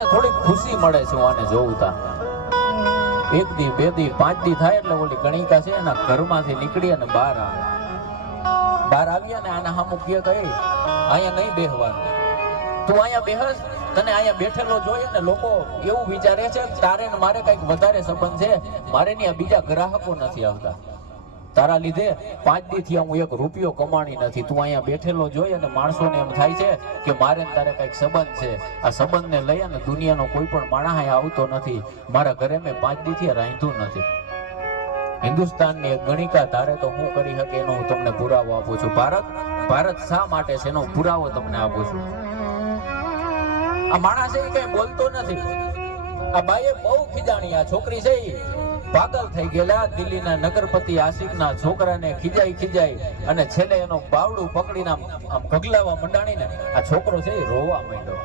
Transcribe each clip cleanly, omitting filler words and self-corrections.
થોડી ખુશી મળે છે આને જોઉતા. એક દી, બે દી, 5 દી થાય એટલે ઓલી ગણિકા છે એના ઘરમાંથી નીકળી અને બહાર આવે. બહાર આવ્યા ને આના સામું કે કઈ અહીંયા નહીં બેહવાનું, તું અહીંયા બેહસ, તને અહીંયા બેઠેલો જોઈએ ને લોકો એવું વિચારે છે તારે ને મારે કઈક વધારે સંબંધ છે, મારે ને બીજા ગ્રાહકો નથી આવતા, તારા લીધે 5 દી થી હું 1 રૂપિયો કમાણી નથી, તું અહીંયા બેઠેલો જોઈએ અને માણસોને એમ થાય છે કે મારે તારે કઈક સંબંધ છે, આ સંબંધને લઈ અને દુનિયાનો કોઈ પણ માણસ અહીંયા આવતો નથી, મારા ઘરે મેં 5 દી થી રાંધ્યું નથી. હિન્દુસ્તાનની એક ગણિકા તારે તો હું કરી શકે એનો હું તમને પુરાવો આપું છું. ભારત શા માટે છે એનો પુરાવો તમને આપું છું. આ માણસ એ કઈ બોલતો નથી. આ બાઈએ બહુ ખીજાણી. આ છોકરી છે પાગલ થઈ ગયેલા. દિલ્હીના નગરપતિ આશિકના છોકરાને ખીજાઈ અને છેલ્લે એનો બાવડું પકડીને આમ ગગલાવા મંડાણીને આ છોકરો છે એ રોવા માંડ્યો.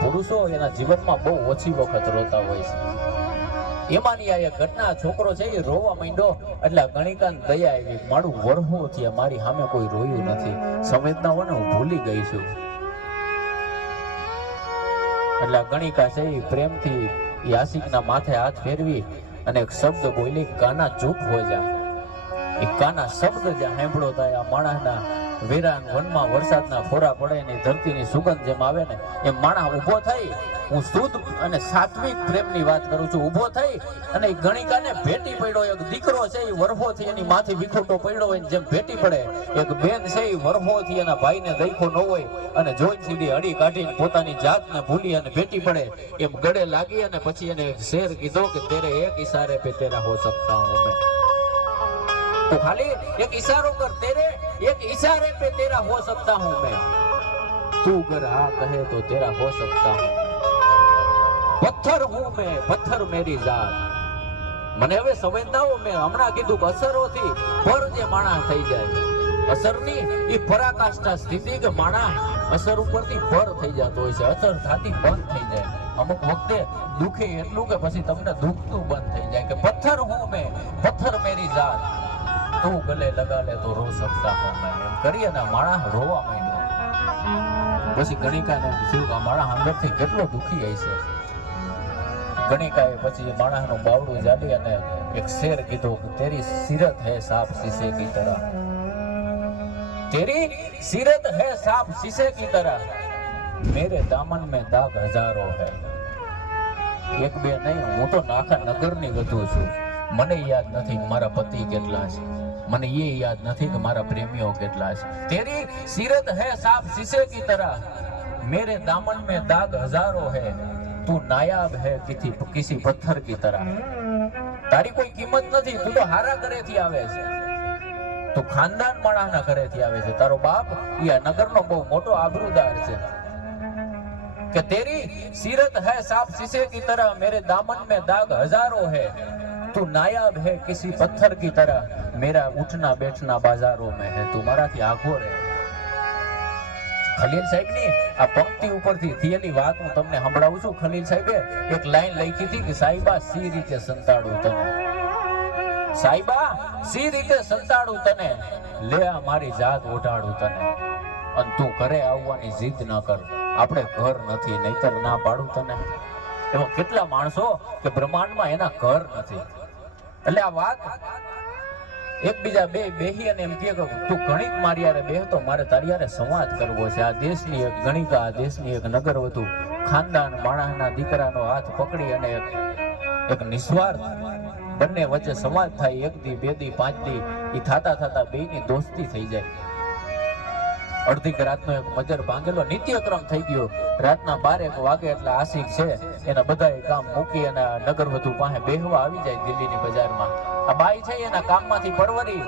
પુરુષો એના જીવનમાં બહુ ઓછી વખત રોતા હોય છે. એમાંની આ એક ઘટના, છોકરો છે એ રોવા માંડ્યો એટલે ગણિકાને દયા આવી. મારું વરહો થયા, મારી સામે કોઈ રોયું નથી, સંવેદનાઓને હું ભૂલી ગઈ છું. એટલે ગણિકા છે એ પ્રેમથી આશિકના માથે હાથ ફેરવી અને એક શબ્દ બોલી, કાના ચૂપ હો જા. એ કાના શબ્દ જ્યાં સાંભળો થાય આ માણસના વેરાન વનમાં વરસાદના ફોરા પડે ને ધરતીની સુગંધ જેમ આવે ને એમ માણસ ઊભો થઈ. હું શુદ્ધ અને સાત્વિક પ્રેમની વાત કરું છું. ઊભો થઈ અને એ ગણિકાને ભેટી પડ્યો. એક દીકરો છે એ વરહોથી એની માથે વિખૂટો પડ્યો હોય જેમ ભેટી પડે, એક બેન છે એ વરહોથી એના ભાઈને દઈખો ન હોય અને જોઈ સીધી અડી કાઢીને પોતાની જાતને ભૂલી અને ભેટી પડે એમ ગળે લાગી અને પછી એને શેર કીધો કે તેરે એક ઇશારે પે તેરા હો સકતા હું મેં. તો ખાલી એક ઇશારો કર, તેરે એક ઇશારે पे तेरा हो सकता हूं मैं, तू अगर हाँ कहे तो तेरा हो सकता हूं. पत्थर हूं मैं, पत्थर मेरी जात. મને હવે સંવેદનાઓ મેં હમણાં કીધું કે અસરોથી પર જે માણસ થઈ જાય, અસરની એ પરાકાષ્ઠા સ્થિતિ કે માણસ અસર ઉપરથી પર થઈ જતો હોય છે, અસર થાતી બંધ થઈ જાય. અમુક વખતે દુખે એટલું કે પછી તમને દુખતું બંધ થઈ જાય કે પથ્થર હું મેં, પથ્થર મેરી જાત, તું ગલે લગા લે તો રો સકતા હું મેં. એમ કરી અને માણસ રોવા માંડ્યો. પછી ગણિકાને થયું કે માણસ અંદરથી કેટલો દુખી હોય છે. ગણિકાએ પછી માણસનું બાવડું જાડી અને એક શેર કીધો કે તેરી સીરત હૈ સાપ शीशे की तरह, तेरी सीरत है सांप शीशे की तरह, मेरे दामन में दाग हजारों है. એક બે નહીં, હું તો આખા નગરની વધુ છું. મને યાદ નથી કે મારા પતિ કેટલા છે, મને એ યાદ નથી કે મારા પ્રેમીઓ કેટલા છે. તેરી सीरत है सांप शीशे की तरह, मेरे दामन में दाग हजारों है, तू नायाब है किसी पत्थर की तरह. તારી કોઈ કિંમત નથી, તું તો હારા ઘરેથી આવે છે, તું ખાનદાન માણસના ઘરેથી આવે છે, તારો બાપ એ નગરનો બહુ મોટો આબરૂદાર છે. કે તેરી सीरत है सांप शीशे की तरह, मेरे दामन में दाग हजारों है, तू नायाब है किसी पत्थर की तरह, मेरा उठना बैठना बाजारों में है, તું મારાથી આઘો રહે. ખલીલ સાહેબની આ પંક્તિ ઉપરથી થયેલી વાત હું તમને સંભળાવું છું. ખલીલ સાહેબે એક લાઈન લખી હતી કે સાહિબા સી રીતે સંતાડું તને, સાહિબા સી રીતે સંતાડું તને, લે આ મારી જાત ઓઢાડું તને, અને તું ઘરે આવવાની જીદ ન કર, આપણે ઘર નથી નહીતર ના પાડું તને. એવા કેટલા માણસો કે બ્રહ્માંડમાં એના ઘર નથી. એટલે આ વાત એકબીજા બેહી અને એમ કહે કે તું ગણિત મારી યારે બેહતો, મારે તારી યારે સંવાદ કરવો છે. આ દેશની એક ગણિકા, આ દેશની એક નગરવધુ, ખાનદાન માણસના દીકરાનો હાથ પકડી અને એક નિસ્વાર્થ બંને વચ્ચે સંવાદ થાય. 1 દી, 2 દી, 5 દી, એ થતા બેયની દોસ્તી થઈ જાય. અડધી રાતનો એક મજર ભાંગેલો નિત્યક્રમ થઈ ગયો. રાતના 12 વાગે એટલે આશિક છે એના બધા કામ મૂકી અને નગરવધુ પાસે બેહવા આવી જાય દિલ્હીની બજારમાં. આ બાઈ છે એના કામમાંથી પરવરી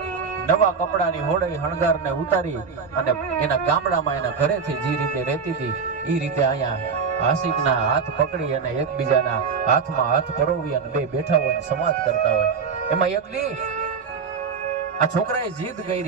નવા કપડાની હોડઈ હણગારને ઉતારી અને એના ગામડામાં એના ઘરેથી જે રીતે રહેતી હતી એ રીતે અહીંયા આશિકના હાથ પકડી અને એકબીજાના હાથમાં હાથ પરોવી અને બે બેઠા હોય સંવાદ કરતા હોય. એમાં એક દી આ છોકરાએ જીદ કરી